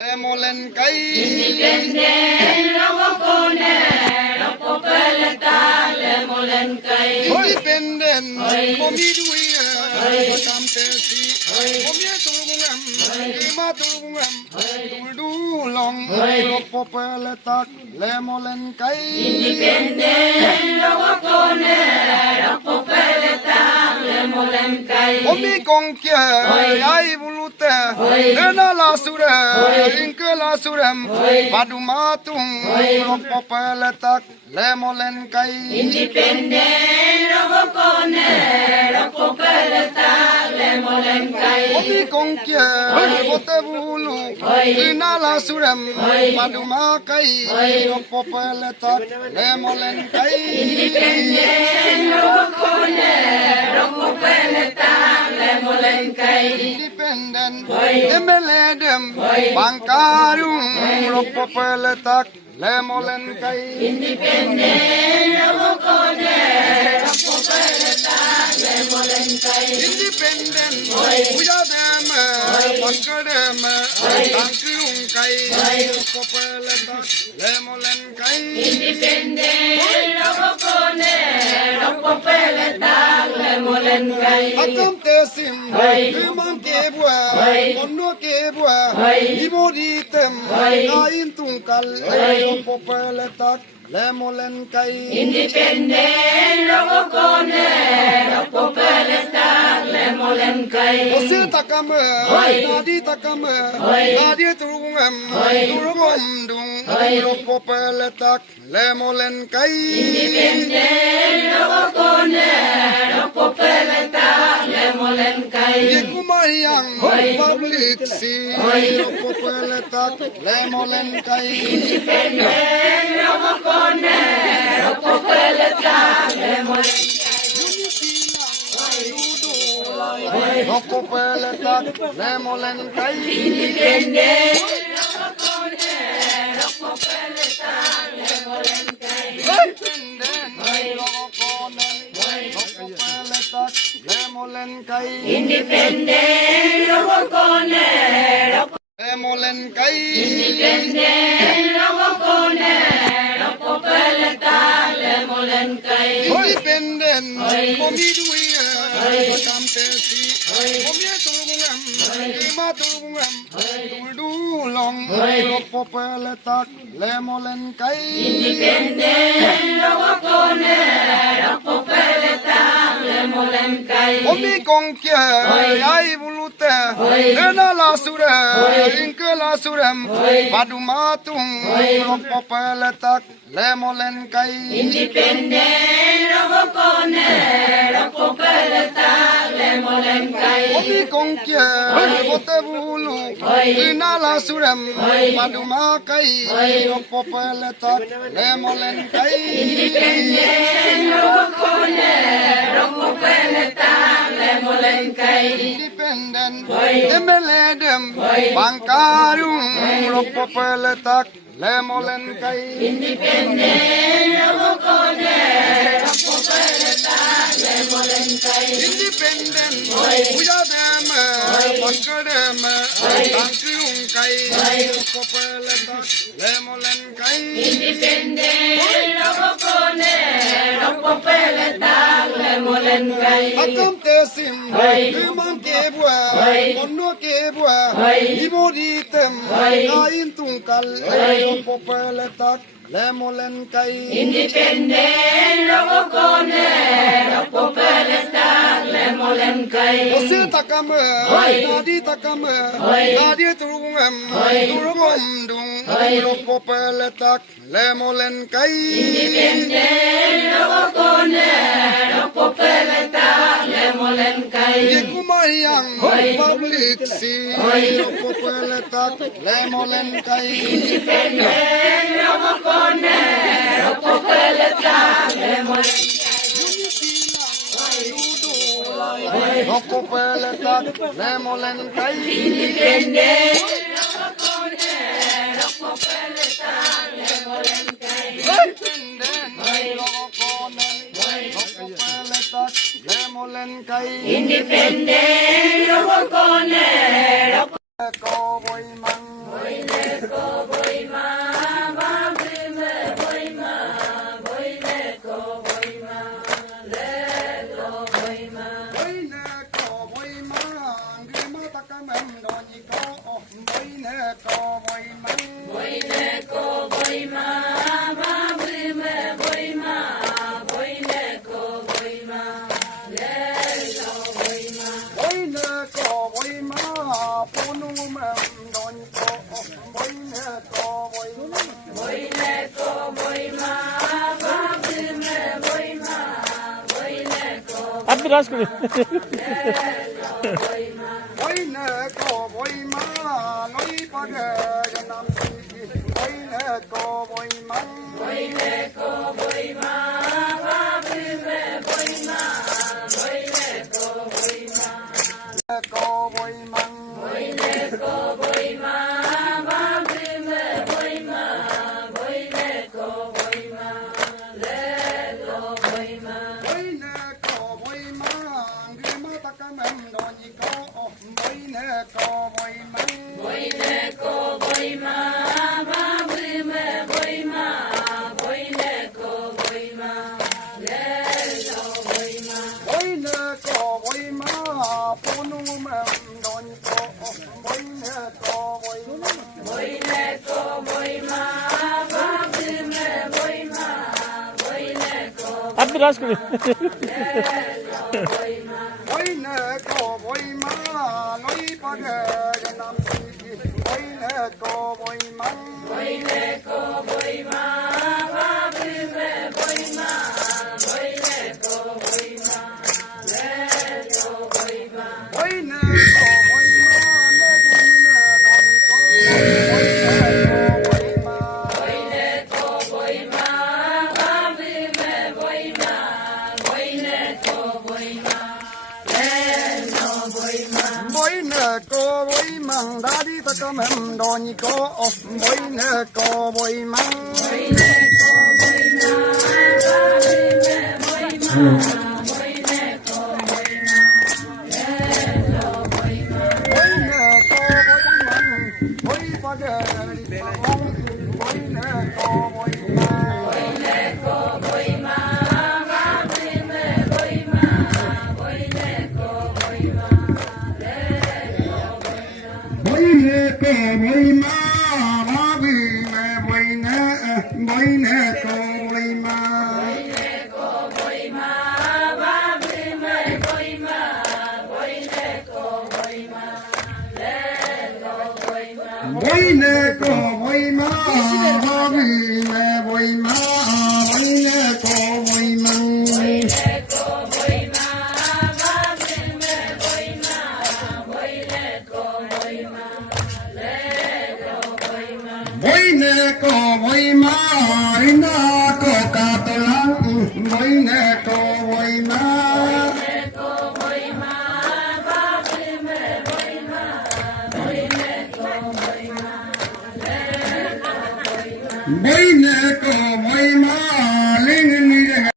Lemolen kai Independen Rawakone Rapopeleta Lemolen kai Independen Komiduia Tamtesi Komia tulungam Ima tulungam Tuldu long Rapopeleta Lemolen kai Independen Rawakone Rapopeleta Lemolen kai Komi kongkia Yai bulute Nena lasura Inke lasuram Padumatung Rapopeleta Lemolen kai Independen Rawakone Rapopeleta Lemolen kai Komi kongkia Bote bulu Nena lasuram Padumakai Rapopeleta Lemolen kai Independen Rawakone Rapopeleta Lemolen kai Independent Emeledem Bangkarung Rapopeleta Lemolen kai Independen Rawakone Rapopeleta Lemolen kai Independent Uyadem Bangkarem Tangkung kai Rapopeleta Lemolen kai Independen Rawakone Rapopeleta Lemolen kai Atam tesim Imam kebua Kono kebua Ibu ditem Kain tungkal Rapopeleta Lemolen kai Independen Rawakone Rapopeleta Lemolen kai Ose takame Nadi takame Nadi turungam Turungam dung Rapopeleta Lemolen kai Independen Rawakone Rapopeleta Lemolen kai Yekumayang Public si Rapopeleta Lemolen kai Independen Rawakone Rapopeleta Lemolen Rapopeleta Lemolen kai Independen Rawakone Rapopeleta Lemolen kai Rapopeleta Lemolen kai Independen Rawakone Lemolen kai Independen Rawakone Rapopeleta Lemolen kai Independent Komiduia Tamtesi Komia tulungam Ima tulungam Tuldu long Rapopeleta Lemolen kai Independen Rawakone Rapopeleta Lemolen kai Komi kongkia Yai bulute Nena lasura Inke lasuram Padumatung Rapopeleta Lemolen kai Independen Rawakone Rapopeleta Lemolen kai Komi kongkia Bote bulu Nena lasuram Padumakai Rapopeleta Lemolen kai Independen Rawakone Rapopeleta Lemolen kai Independent Emeledem Bangkarung Rapopeleta Lemolen kai Independen Rawakone Rapopeleta Lemolen kai Independent Uyadem Bangkarem Tangkung kai Rapopeleta Lemolen kai Independen Rawakone Rapopeleta Lemolen kai Atam tesim Imam kebua Kono kebua Ibu ditem Kain tungkal Rapopeleta Lemolen kai Independen Rawakone Rapopeleta Lemolen kai Ose takame Nadi takame Nadi turungam Turungam dung Rapopeleta Lemolen kai Independen Rawakone Rapopeleta Lemolen kai Yekumayang Public si Rapopeleta Lemolen kai Independen Rawakone Rapopeleta Lemolen Rapopeleta Lemolen kai Independen Rawakone Rapopeleta Lemolen kai Rapopeleta Lemolen kai Independen Rawakone Ko boy mang ko boy man boy ne ko boy ma ba bi me boy ma boy ne ko boy ma le lo boy ma boy ne ko boy ma ponu me don ko boy ne ko boy man boy ne ko boy ma ba bi me boy ma boy ne ko আপনি রাজ করে boy ma boy ne ko boy ma loi pa ge nam si boy ne ko boy man boy ne ko boy ma ba bi me boy ma boy ne ko boy ma ko boy man boy ne ko boy ma ba bi me boy ma boy ne ko boy ma le lo boy ma boy ne ko boy ma ngi ma ta ka men don ji ko boy ne ko boy man boy ne ko boy ma ba bi me boy ma boy ne ko boy ma le lo boy ma boy ne ko boy ma ponu me don ko boy ne ko boy man boy ne ko boy ma ba bi me boy ma boy ne ko আপনি রাজ করে boy ma boy ne ko boy ma loi pa ge nam si boy ne ko boy man boy ne ko boy ma ba bi me boy ma boy ne ko boy ma le lo boy ma boy ne ko boy ma ne gu ne don ko boy ne ko boy ma boy ne ko boy ma ba bi me boy ma boy ne ko boy ma le lo boy ma boy ne ko boy man da di ta ka men don ko boy ne ko boy man boy ne ko boy ma ba bi me boy ma boy ne ko boy ma le lo boy ma boy ne ko boy man boy pa ge boy ne ko boy man boy ne ko boy ma ba bi me boy ma boy ne ko boy ma le lo boy ma boy ne ko boy ma ba bi me boy ne ko boy ma boy ne ko boy ma ba bi me boy ma boy ne ko boy ma le lo boy ma boy ne ko boy ma ba bi me boy ma boy ne ko boy ma boy ne ko boy ma ba bi me boy ma boy ne ko boy ma le lo boy ma boy ne ko boy ma ina ko ka to lang boy ne ko boy ma ne ko boy ma ba bi me boy ma boy ne ko boy ma le lo boy ma boy ne ko